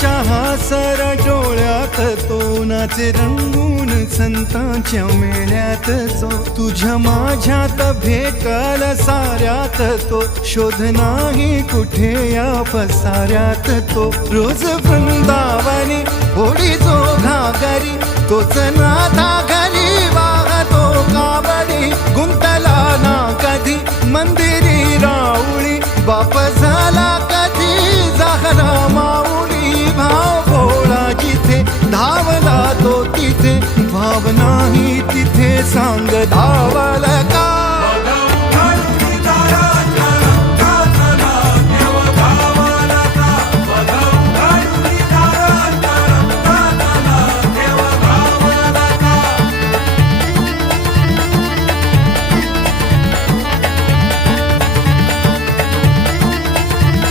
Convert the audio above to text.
तुझ्या हासर डोळ्यात तो नाचे रंगून संतांच्या मेळ्यात जो तुझ्या माझ्यात भेटल साऱ्यात तो शोध नाही कुठे या पसाऱ्यात तो रोज वृंदावनी होडी जो घागरी तोच नाथा घरी वाहतो काबडी गुंतला ना कधी मंदिरी राऊळी बाप झाला कधी जाहरा माऊली भाव भोळा जिथे धावला तो तिथे भाव नाही तिथे सांग धावल का